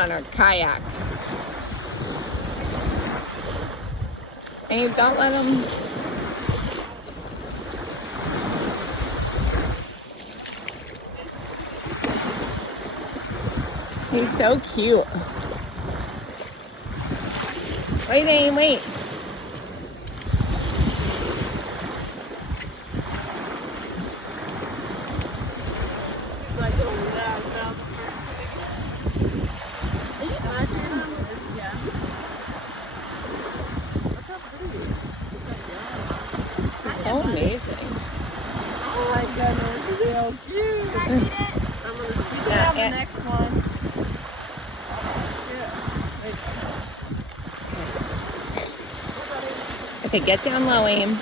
on her kayak. And you don't let him. He's so cute. Wait, Aim, wait. So amazing. Oh my goodness, he's so cute. Can I eat it? You can have the next one. Okay, get down low, Aim.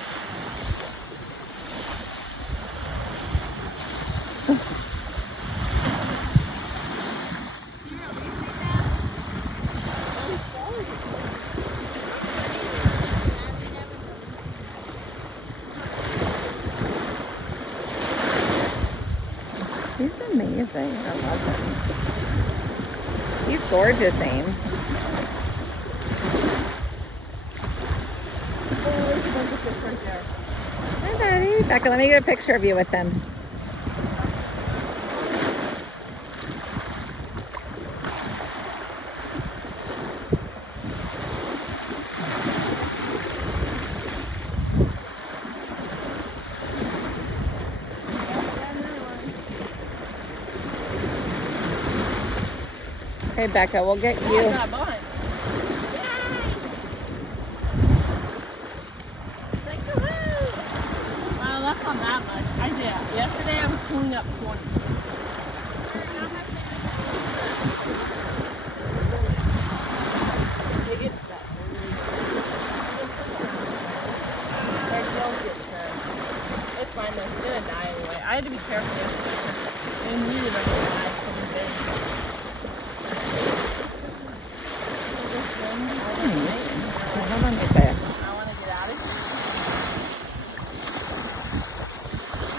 He's amazing. I love him. He's gorgeous, Aim. Oh, there's a bunch of fish right there. Hi, Daddy. Becca, let me get a picture of you with them. Okay, Becca, we'll get you. I got a bunch. Well, that's not that much. Yesterday I was pulling up 20. They get stuck. They don't get stuck. It's fine though. He's gonna die anyway. I had to be careful yesterday because they knew that I was gonna die from the big. Hold on right there. I want to get out of here.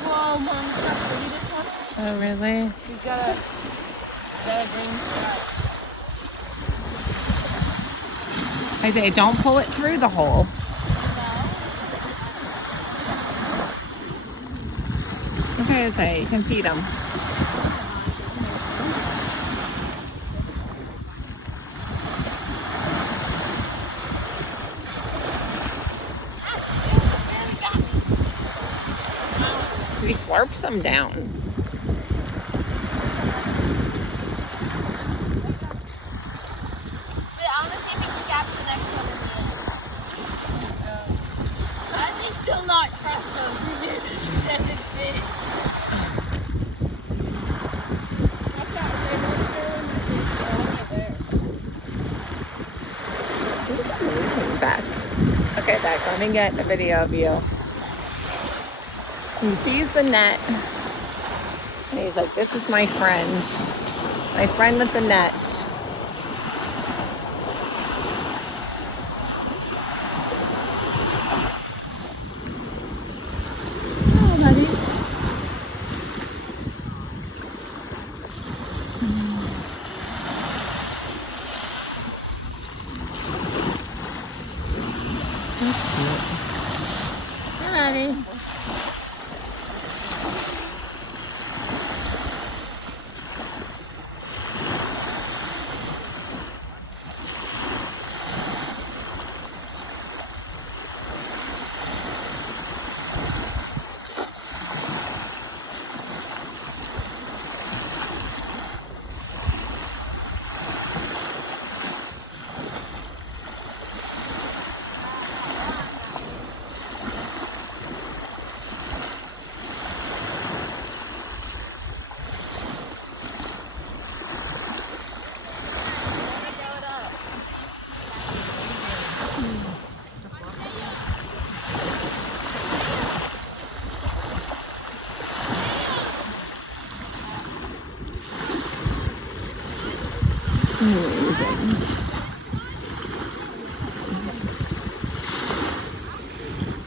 Whoa, Mom, is that the sweetest one? Oh, really? He's got a green stripe. Isaiah, don't pull it through the hole. Okay, Isaiah, you can feed him. He slurps them down. Wait, I want to see if he can catch the next one in this. Why is he still not catch them? Back. Okay, back. Let me get a video of you. He sees the net. And he's like, this is my friend. My friend with the net.